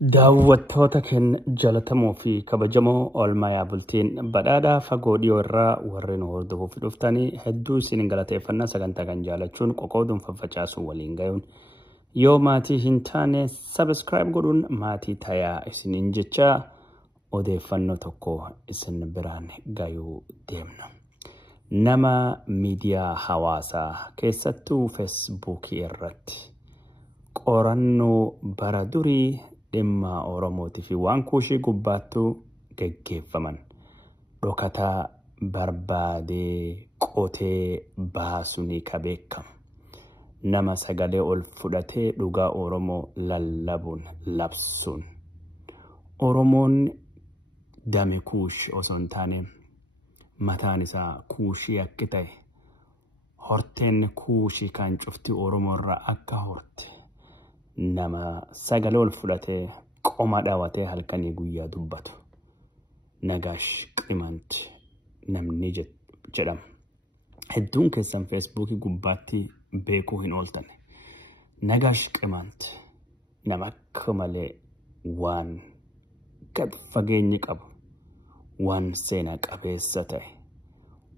Daawwattoota keenya jalatamoo fi kabajamoo oolmaa bultiin badhaadhaa fagoo dhiyoo irraa warreen hordofuuf dhuftanii hedduu isin galateeffannaa sagantaa kan jaalachuun qoqooduun faffacaasuun waliin ga'uun yoo maatii hin taane subscribe godhuun maatii tayaa isiniin jecha odeeffannoo tokko isin biraan ga'uu deemna. Nama miidiyaa hawaasaa keessattuu feesbuukii irratti qorannoo bara durii dhimma Oromootii fi waan kuushii gubbaattuu geggeeffaman dhokataa barbaadee qotee baasuni ka beekamu nama sagalee ol fudhatee dhugaa Oromoo lallabuun labsuun Oromoon dame kuush osoo hin taane mataan isaa kuushii akka ta'e horteen kuushii kan cufti Oromoo irraa akka horte nama sagalee ol fudhatee qoma dhaawatee halkanii guyyaa dubbatu Nagaash Qimanti namni jedhama. Hedduun keessan feesbuukii gubbaatti beekuu hin ooltan. Nagaash Qimanti nama akka malee waan gad fageenyi qabu, waan seenaa qabeessa ta'e,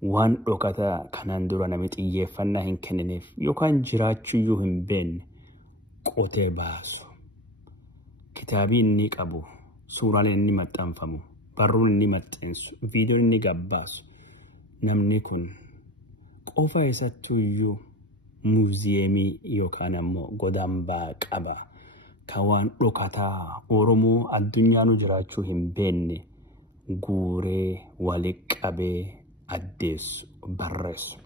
waan dhokataa kanaan dura namni xiyyeeffannaa hin kennineef yookaan jiraachuyyuu hin beekne qotee baasu. Kitaabii inni qabu, suuraaleen inni maxxanfamu, barruun inni maxxansu, viidiyoon inni gabbaasu. Namni kun qofa isattuyyuu muuziyeemii yookaan ammoo godambaa qaba. Kan waan dhokataa Oromoo addunyaanu jiraachuu hin beekne guuree walitti qabee addeessu barreessu.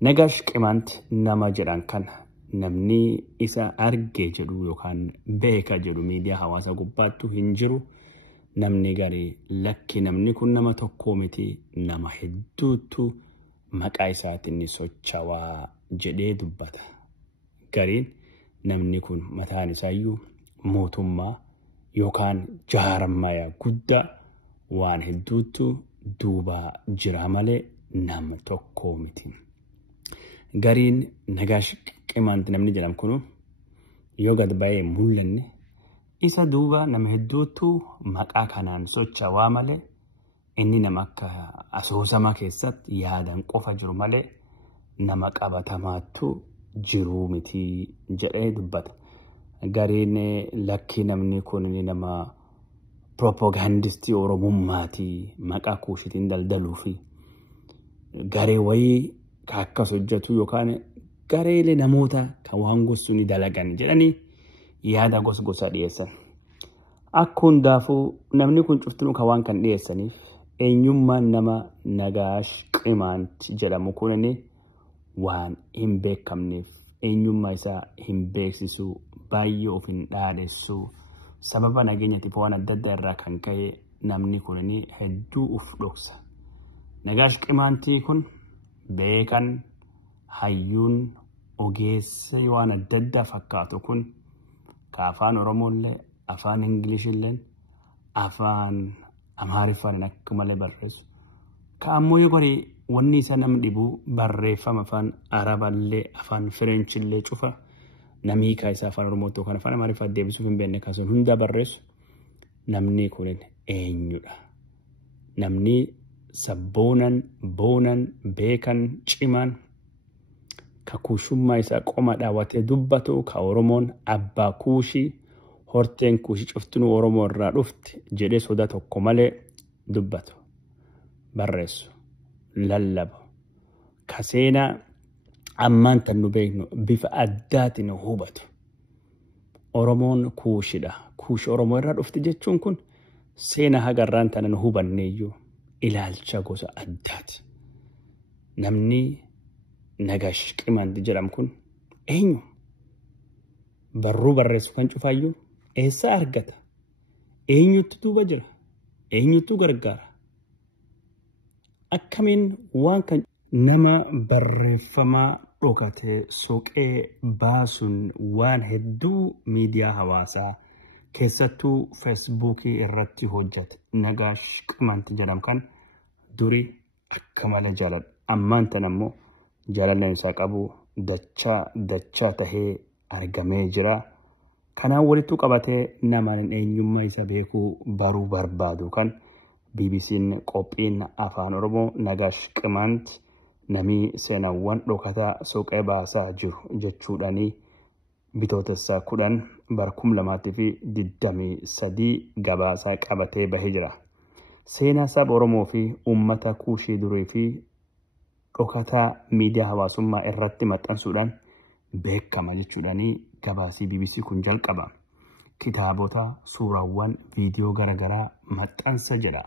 Nagaash Qimanti nama jedhan kana namni isa arge jedhu yookaan beeka jedhu miidiyaa hawaasaa gubbaattu hin jiru. Namni garii lakki namni kun nama tokko miti nama hedduutu maqaa isaatiin sochawaa jedhee dubbata. Gariin namni kun mataan isaayyuu mootummaa yookaan jaarmaya guddaa waan hedduutu duubaa jira malee nama tokko miti. Gariin Nagaash Qimanti namni jedhamu kun yoo gad ba'ee mul'anne isa duuba nama hedduutu maqaa kanaan sochawaa malee inni nama akka asoosama keessatti yaadan qofa jiru malee nama qabatamaattu jiruu miti jedhee dubbata. Gariin lakki namni kun nama propagandistii Oromummaati maqaa kuushitiin daldaluu fi garee wayii akkas hojjetu yookaan gareelee namoota kan waan gosuun dalagan jedhanii yaada gosa dhiyeessan. Akka hundaafuu namni kun cuftuu kan waan kan dhiyeessaniif eenyummaan nama Nagaash Qimanti jedhamu kun waan hin beekamneef eenyummaa isaa hin beeksisu baay'ee of hin dhaadessu sababa nageenyaatiif waan adda addaa irraa kan ka'e namni kun hedduu uf dhoksa. Nagaash Qimanti kun beekan hayyuun ogeessi waan adda addaa fakkaatu kun ka afaan Oromoollee afaan Ingilishillee afaan Amaariffaan akka malee barreessu ka ammoo yoo bari wanni isa nam dhibu barreeffama afaan Araballee afaan Fireenchillee cufa namni ka isa afaan Oromootti yookaan afaan Amaariffaa deebisuuf hin beekne kaasuun hunda barreessu. Namni kun eenyudha? Namni sabboonan boonan beekan cimaan ka kuushummaa isaa qoma dhaawatee dubbatu ka Oromoon abbaa kuushii horteen kuushii cuftinuu Oromoo irraa dhufti jedhee soda tokko malee dubbatu barreessu lallabu ka seenaa ammaan tan nu beeknu bifa addaatiin hubatu. Oromoon kuushidha. Kuushi Oromoo irraa dhufti jechuun kun seenaa hagarraan tanan hubanneeyyuu ilaalcha gosa addaati. Namni Nagaash Qimanti jedhamu kun eenyu? Barruu barreessu kan cufaayyuu eessa argata? Eenyutu duuba jira? Eenyutu gargaara? Akkamiin waan kan nama barreeffamaa dhokatee soqee baasuun waan hedduu miidiyaa hawaasaa keessattuu feesbuukii irratti hojjete Nagaash Qimanti jedhamu kan durii akka malee jaaladha. Ammaan tan ammoo jaalalli isaa qabu dachaa tahee argamee jira. Kanaan walitti qabatee namaan eenyummaa isa beekuu baruu barbaadu kan BBC'n qophiin afaan Oromoo Nagaash Qimaant namni seenaawwan dhokataa suuqee baasaa jiru jechuudhaanii bitootessa 10 bara 2023 gabaasaa qabatee bahee jira. Seenaa saba Oromoo fi uummata kuushii durii fi dhokataa miidiyaa hawaasummaa irratti maxxansuudhaan beekama jechuudhaanii gabaasii BBC kun jalqaba. Kitaabota, suuraawwan, viidiyoo garaagaraa maxxansa jedha.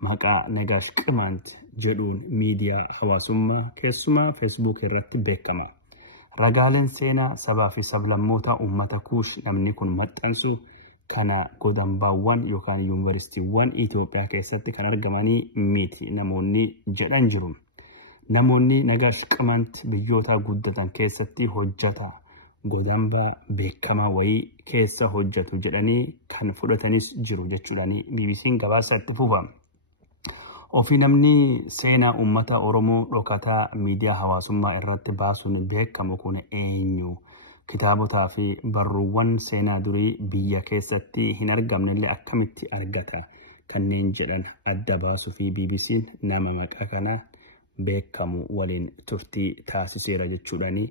Maqaa Nagaash Qimaant jedhuun miidiyaa hawaasummaa keessumaa Facebook irratti beekama. Ragaaleen seenaa sabaa fi sablammoota uummata kuush namni kun maxxansu kana godambaawwan yookaan yuunivarsiitiiwwan Itoophiyaa keessatti kan argamanii miti namoonni jedhan jiru. Namoonni Nagaash Qimaant biyyoota guddatan keessatti hojjata godambaa beekamaa wayii keessa hojjatu jedhanii kan fudhatanis jiru jechuudhaanii BBC'n gabaasa itti fufa. Ofii namni seenaa uummata Oromoo dhokataa miidiyaa hawaasummaa irratti baasuun beekamu kun eenyu? Kitaabotaa fi barruuwwan seenaa durii biyya keessatti hin argamnellee akkamitti argata? Kanneen jedhan adda baasuu fi BBC'n nama maqaa kana beekamu waliin turtii taasiseera jechuudhaanii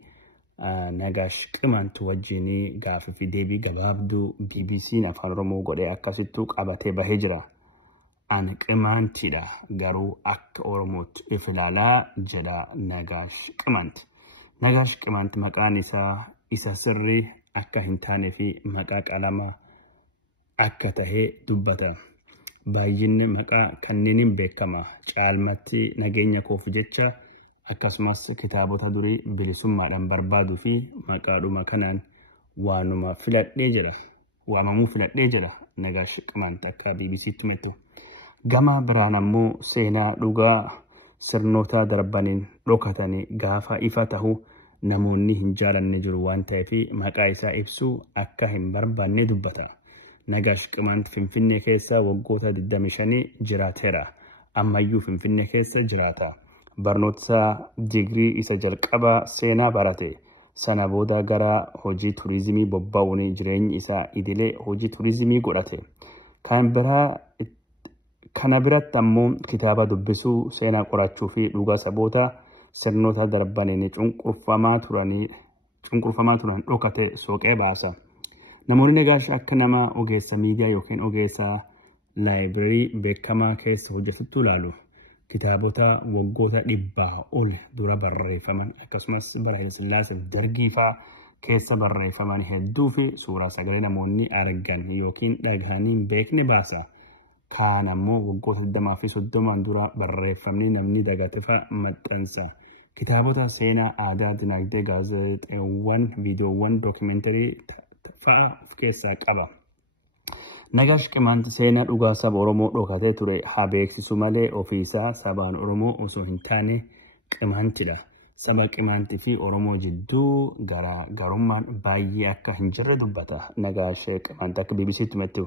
Nagaash Qimaant wajjin gaaffii fi deebii gabaabduu BBC'n afaan Oromoo godhee akkasittuu qabatee bahee jira. An Qimaantidha garuu akka Oromootti if ilaalaa jedha Nagaash Qimaant. Nagaash Qimaant maqaan isaa isa sirrii akka hin taanee fi maqaa qalama akka tahee dubbata. Baay'inni maqaa kanneeniin beekama. Caalmatti nageenya koof jecha akkasumas kitaabota durii bilisummaadhaan barbaaduu fi maqaadhuma kanaan waamamuu filadhee jedha Nagaash Qimaant akka BBC'tti himate. Gama biraan ammoo seenaa dhugaa sirnoota darbaniin dhokatanii gaafa ifa tahu namoonni hin jaalanne jiru waan ta'eef maqaa isaa ibsuu akka hin barbaanne dubbata. Nagaash Qimaant Finfinnee keessa waggoota 25 jiraateera. Ammayyuu Finfinnee keessa jiraata. Barnoota digirii isa jalqabaa seenaa barate. Sana booda gara hojii turizimii bobba'uun jireenyi isaa idilee hojii turizimii godhate. Kana biratti ammoo kitaaba dubbisuu, seenaa qorachuu fi dhugaa saboota sirnoota darbaniin cunqurfamaa turan dhokate suuqee baasa. Namoonni Nagaash akka nama ogeessa miidiyaa yookiin ogeessa laayibireerii beekamaa keessa hojjetutti ilaalu. Kitaabota waggoota 100 ol dura barreeffaman akkasumas bara Hayila Sillaasee Dargii fa'aa keessa barreeffaman hedduu fi suuraa sagalee namoonni argan yookiin dhagahanii hin beekne baasa. Kaan ammoo waggoota 20 fi 30 dura barreeffamni namni dagate fa'aa maxxansa. Kitaabota seenaa, aadaa, dinagdee, gaazexeewwan, viidiyoowwan, dookimentarii fa'aa of keessaa qaba. Nagaash Qimaant seenaa dhugaa saba Oromoo dhokatee ture haa beeksisu malee ofiisaa sabaan Oromoo osoo hin taane Qimaantidha. Saba Qimaantii fi Oromoo jidduu garaagarummaan baay'ee akka hin jirre dubbata. Nagaash Qimaant akka BBC'tti himate.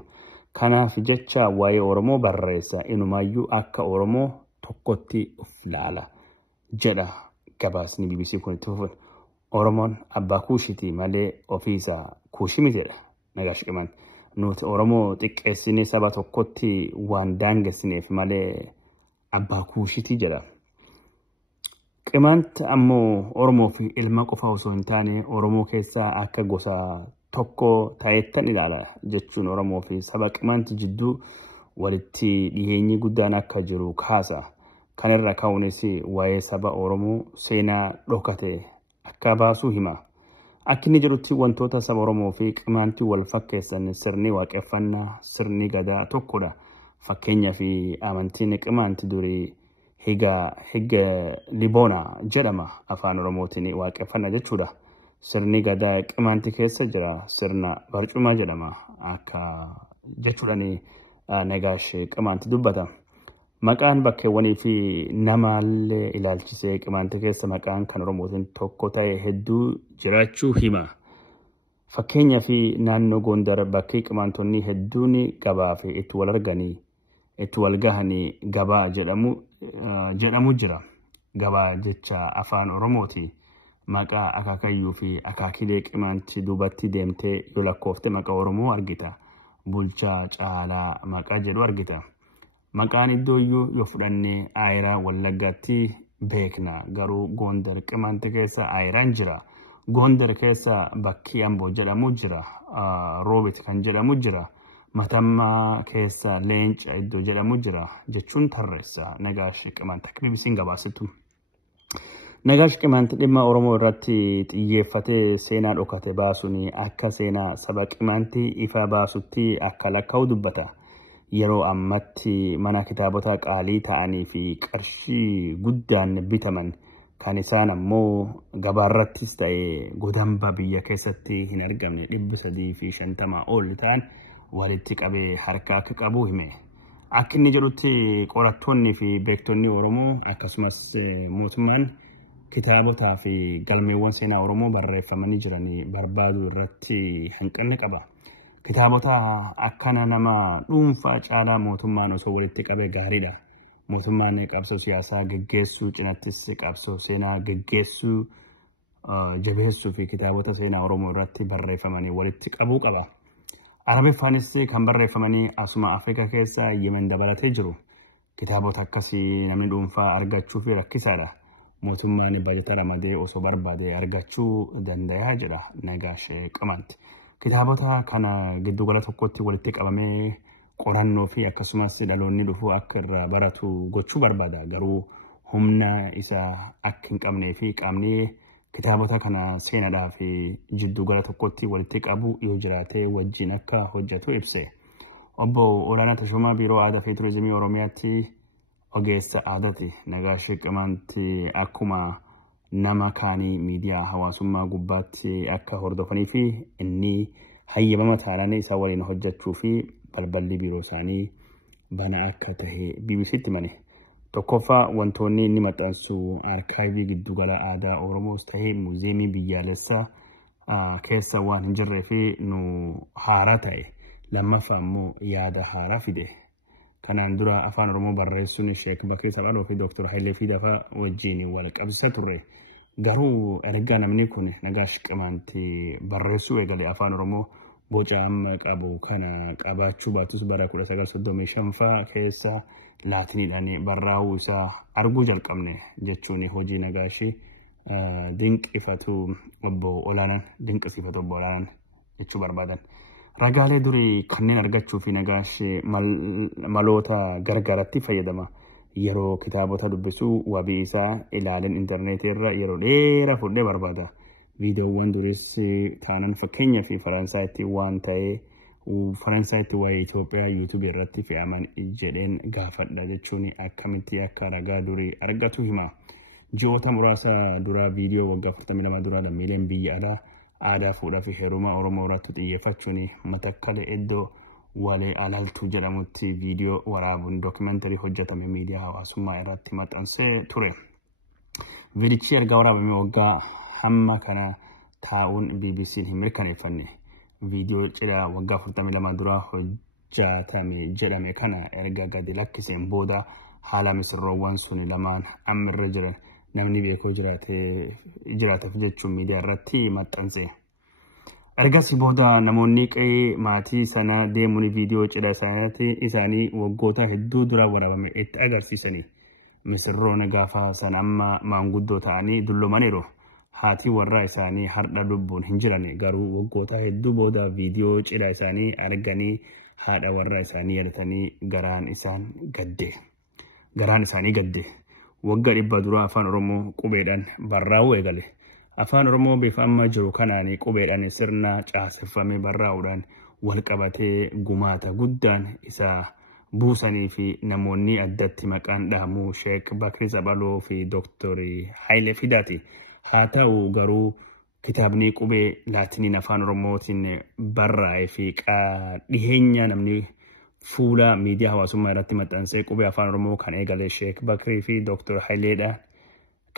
Kanaaf jecha waa'ee Oromoo barreessa. Inumaayyuu akka Oromoo tokkotti of ilaala jedha gabaasni BBC kun itti fufe. Oromoon abbaa kuushiti malee ofiisaa kuushi mitedha. Nagaash Qimaant. Nuti Oromoo xiqqeessinee saba tokkotti waan daangessineef malee abbaa kuushiti jedha. Qimaant ammoo Oromoo fi ilma qofa osoo hin taane Oromoo keessaa akka gosa tokko ta'ettan ilaala jechuun Oromoo fi saba Qimaant jidduu walitti dhiheenyi guddaan akka jiru kaasa. Kanarra ka'uunis waa'ee saba Oromoo seenaa dhokate akka baasuu hima. Akka inni jedhutti wantoota saba Oromoo fi Qimaantii wal fakkeessan sirni waaqeffannaa, sirni gadaa tokkodha. Fakkeenyaaf amantiin Qimaantii durii higa Liboonaa jedhama afaan Oromootiin waaqeffannaa jechuudha. Sirni gadaa Qimaantii keessa jira sirna barcumaa jedhama akka jechuudhaan Nagaash Qimaantii dubbata. Maqaan bakkeewwanii fi namaallee ilaalchisee Qimaantii keessa maqaan kan Oromootiin tokko ta'e hedduu jiraachuu hima. Fakkeenyaaf naannoo Gondar bakkee Qimaantonni hedduun gabaa fi itti wal arganii itti wal gahanii gabaa jedhamu jira. Gabaa jecha afaan Oromooti. maqaa akaakayyuu fi akaakilee qimaantii duubatti deemtee yoo lakkoofte maqaa Oromoo argita. Bulchaa Caalaa maqaa jedhu argita. Maqaan iddooyyuu yoo fudhannee Aayiraa Wallaggaatti beekna. Garuu Gondar qimaantii keessa Aayiraan jira. Gondar keessa bakki Amboo jedhamu jira. Roobit kan jedhamu jira. Matammaa keessa Leenca iddoo jedhamu jira jechuun tarreessa. Nagaash Qimaantii akka BBC'n gabaasitu. Nagaash Qimaantii dhimma Oromoo irratti xiyyeeffatee seenaa dhokate baasuun akka seenaa saba Qimaantii ifa baasutti akka lakkaa'u dubbata. Yeroo ammatti mana kitaabota qaalii ta'anii fi qarshii guddaan bitaman kan isaan ammoo gabaarrattis ta'ee godamba biyya keessatti hin argamne 350 ol ta'an walitti qabee harka akka qabu hime. Akka inni jedhutti qorattoonni fi beektonni Oromoo akkasumas mootummaan kitaabotaa fi galmeewwan seenaa Oromoo barreeffamanii jiranii barbaaduu irratti hanqinni qaba. Kitaabota akkana nama dhuunfaa caalaa mootummaan osoo walitti qabee gaariidha. Mootummaan qabsoo siyaasaa geggeessuu cinattis qabsoo seenaa geggeessuu jabeessuu fi kitaabota seenaa Oromoo irratti barreeffamanii walitti qabuu qaba. Arabiffaanis kan barreeffamanii asuma Afrikaa keessa Yemen dabalatee jiru. Kitaabota akkasii namni dhuunfaa argachuu fi rakkisaadha. Mootummaan bajeta ramadee osoo barbaade argachuu danda'a jedha Nagaash Qimaantii. Kitaabota kana giddugala tokkotti walitti qabamee qorannoo fi akkasumas dhaloonni dhufu akka irraa baratu gochuu barbaada. Garuu humna isaa akka hin qabnee fi qaamni kitaabota kana seenaadhaa fi giddugala tokkotti walitti qabu yoo jiraate wajjin akka hojjetu ibse. Obbo Olaanaa Tashomaa Biiroo Aadaa fi Turizimii Oromiyaatti ogeessa aadaati. Nagaash Qimaantii akkuma nama kaanii miidiyaa hawaasummaa gubbaatti akka hordofanii fi inni hayyamama taanaan isaa waliin hojjechuu fi balballi biiroo isaanii bana akka tahe BBC'tti himane. Tokkoffaa wantoonni inni maxxansu arkaayivii giddugala aadaa Oromoos tahee muuziyeemii biyyaalessaa keessa waan hin jirree fi nu haaraa ta'e. Lammaffaa immoo yaada haaraa fide. Kanaan dura afaan Oromoo barreessuun Sheek Bakrii Sabaloo fi Dr. Hayilee Fiidafaa wajjin wal qabsiisa turre. Garuu erga namni kun Nagaash Qimaantii barreessuu eegale afaan Oromoo boca amma qabu kana qabaachuu baatus bara 1935 keessa laatiniidhaan barraa'uu isaa arguu jalqabne jechuun hojii Nagaash dinqifatu obbo Olaanaan jechuu barbaadan. Ragaalee durii kanneen argachuu fi Nagaash maloota gargaaratti fayyadama. Yeroo kitaabota dubbisuu wabii isaa ilaalan intarneetii irra yeroo dheeraa fudhee barbaada. Viidiyoowwan duris taanan fakkeenya fi Faransaayatti waan ta'ee Faransaayatti waa'ee Itoophiyaa YouTube irratti fe'aman jedheen gaafadha jechuun akkamitti akka ragaa durii argatu hima. Ji'oota muraasa dura viidiyoo waggaa 42 dura lammiileen biyya alaa aadaa fuudhaa fi heeruma Oromoo irratti xiyyeeffachuun Matakkale iddoo Walee Alaltuu jedhamutti viidiyoo waraabuun dookumentarii hojjetame miidiyaa hawaasummaa irratti maxxansee ture. Viidichi erga waraabame waggaa hamma kana taa'uun BBC'n hin mirkaneeffanne. Viidiyoo cidhaa waggaa 42 dura hojjetame jedhame kana erga gadi lakkiseen booda haala misirroowwan sun lamaan ammirra jiran namni beekoo jiraataaf jechuun miidiyaa irratti maxxanse. Ergasii booda namoonni qe'ee maatii sana deemuun viidiyoo cidha isaanii waggoota hedduu dura waraabame itti agarsiisanii. Misirroon gaafa sana amma maanguddoo ta'anii dulloomaniiru. Haati warraa isaanii har'a lubbuun hin jiran garuu waggoota hedduu booda viidiyoo cidha isaanii arganii haadha warraa isaanii yaadatanii garaan isaanii gadde. Waggaa 100 dura afaan Oromoo qubeedhaan barraa'uu eegale. Afaan Oromoo bifa amma jiru kanaan qubeedhaan sirna caaseffamee barraa'uudhaan wal qabatee gumaata guddaan isaa buusanii fi namoonni addatti maqaan dhahamu Sheek Bakrii Sabaloo fi Dr. Hayilee Fidaati. Haa ta'u garuu kitaabni qubee laatiniin afaan Oromootiin barraa'ee fi dhiheenya namni fuula miidiyaa hawaasummaa irratti maxxansee qubee afaan Oromoo kan eegale Sheek Bakrii fi Dr. Hayileedha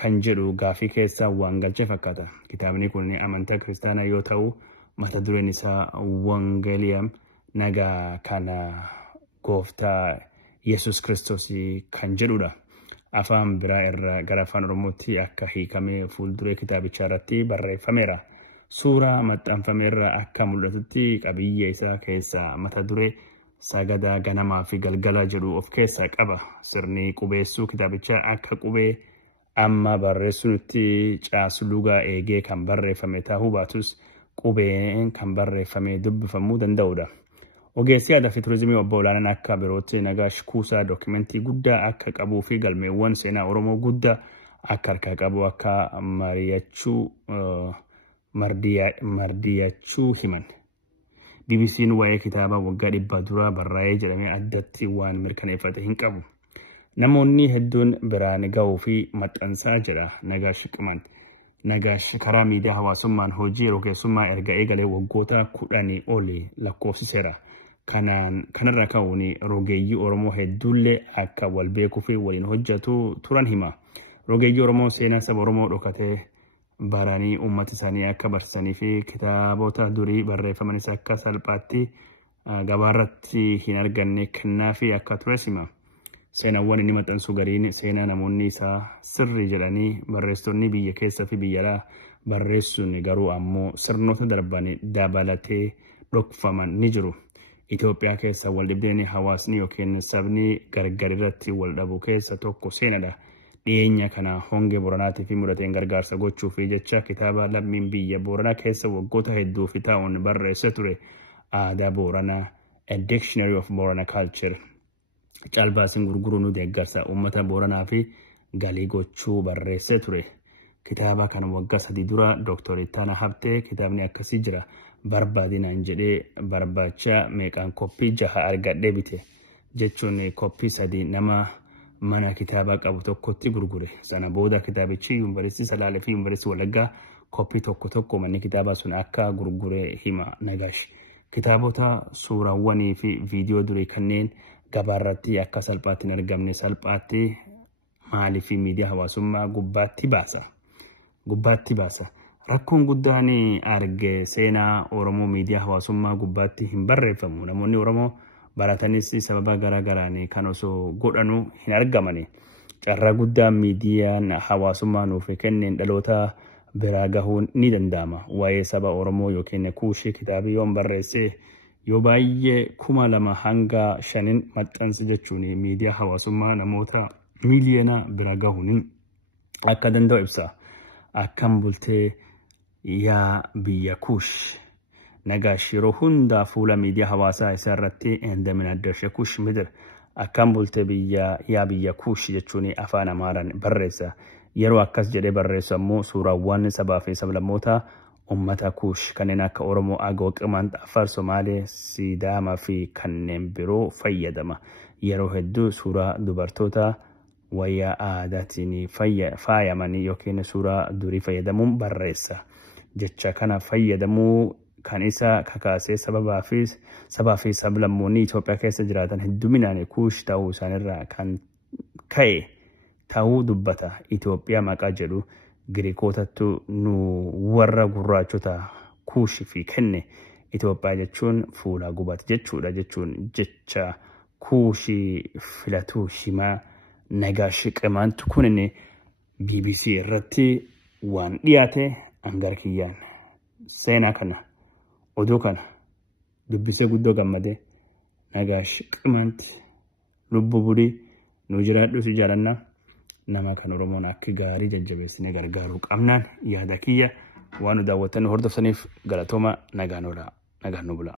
kan jedhu gaafii keessaa waan galche fakkaata. Kitaabni kun amantaa kiristaanaa yoo ta'u mata dureen isaa Wangelium nagaa kana gooftaa Yesus Kiristoos kan jedhudha. afaan biraa irraa gara afaan Oromootti akka hiikamee fuulduree kitaabichaa irratti barreeffameera. Suuraa maxxanfameerra akka mul'atutti qabiyyee isaa keessaa mata duree sagadaa ganamaa fi galgala jedhu of keessaa qaba. Sirni qubeessuu kitaabichaa akka qubee amma barreessuutti caaslugaa eegee kan barreeffame ta'uu baatus qubeen kan barreeffame dubbifamuu danda'udha. Ogeessi aadaa fi turizimii obbo Olaanaan akka birootti Nagaash Kuusaa dookimentii guddaa akka qabuu fi galmeewwan seenaa Oromoo guddaa akka harkaa qabu akka mardiyachuu himan. BBC'n waa'ee kitaaba waggaa 100 dura barraa'ee jedhamee addatti waan mirkaneeffate hin qabu. Namoonni hedduun biraan ga'uu fi maxxansaa jedha Nagaash Qimant. Nagaash karaa miidiyaa hawaasummaan hojii rogeessummaa erga eegalee waggoota 10 olii lakkoofsiseera. Kanarra ka'uun rogeeyyii Oromoo hedduullee akka wal beekuu fi waliin hojjetu turan hima. Rogeeyyii Oromoo seenaa saba Oromoo dhokatee baranii uummata isaanii akka barsiisanii fi kitaabota durii barreeffamanis akka salphaatti gabaarratti hin arganne kennaa fi akka tures hima. Seenaawwan inni maxxansu gariin seenaa namoonni isaa sirrii jedhanii barreessitoonni biyya keessa fi biyya alaa barreessuun garuu ammoo sirnoota darbanii dabalatee dhokfaman ni jiru. Itoophiyaa keessa wal dhibdeen hawaasni yookiin sabni gargar irratti wal dhabu keessa tokko seenadha. Dhiyeenya kana hongee Booranaatii fi mudateen gargaarsa gochuu fi jecha kitaaba lammiin biyya Booranaa keessa waggoota hedduu fi taa'uun barreesse ture aadaa Booranaa A Dictionary of Borana Culture. Caalbaasiin gurguruu nu deeggarsa uummata Booranaa fi galii gochuu barreesse ture. Kitaaba kana waggaa 3 dura Dr. Ittaanaa Habtee kitaabni akkasii jira. Barbaadinaan jedhee barbaacha meeqaan koppii 6 argadhee bite jechuun koppii 3 nama mana kitaaba qabu tokkotti gurgure. Sana booda kitaabichi Yuunivarsiitii Salaalee fi Yuunivarsiitii Wallaggaa koppii tokko manni kitaaba sun akka gurgure hima Nagaash. Kitaabota suuraawwanii fi viidiyoo durii kanneen gabaarratti akka salphaatti hin argamne salphaatti maaliif miidiyaa hawaasummaa gubbaatti baasa. Rakkoon guddaan arge seenaa Oromoo miidiyaa hawaasummaa gubbaatti hin barreeffamu. Namoonni Oromoo baratanis sababa garaagaraan kan osoo godhanu hin argamani. Carraa guddaan miidiyaan hawaasummaa nuuf kenneen dhaloota biraa gahuun ni danda'ama. Waa'ee saba Oromoo yookiin kuushii kitaabii yoon barreesse yoo baay'ee 2,000 hanga 5 maxxansi jechuun miidiyaa hawaasummaa namoota miiliyoona bira gahuun akka danda'u ibsa. Akkam bultee yaa biyya kuush. Nagaash yeroo hundaa fuula miidiyaa hawaasaa isaa irratti endamina addarshe kuush midir. Akkam bultee yaa biyya kuush jechuun afaan Amaaraan barreessa. Yeroo akkas jedhee barreessu ammoo suuraawwan sabaa fi sablammoota ummata kuush kanneen akka Oromoo, Agoo, Qimant, Afar, Somaalee, Sidaamaa fi kanneen biroo fayyadama. Yeroo hedduu suuraa dubartoota wayyaa aadaatiin faayamanii yookiin suuraa durii fayyadamuun barreessa. Jecha kana fayyadamuu kan isa kakaasee sabaa fi sablammoonni Itoophiyaa keessa jiraatan hedduminaan kuush ta'uu isaanirraa kan ka'e ta'uu dubbata. Itoophiyaa maqaa jedhu Giriikootattu nu warra gurraachota kuushi fi kenne. Itoophiyaa jechuun fuula gubata jechuudha jechuun jecha kuushi filatuu himaa Nagaash Qimant kunin BBC irratti waan dhiyaate hangar kiyyaan seenaa kana oduu kana dubbisee guddoo gammade. Nagaash Qimant lubbu budii nu jiraadhu si jaalanna. Nama kan Oromoon akka gaarii jajjabeessine gargaaruu qabnaan yaada kiyya waan nu daawwattan hordoftaniif galatooma nagaan nu bula.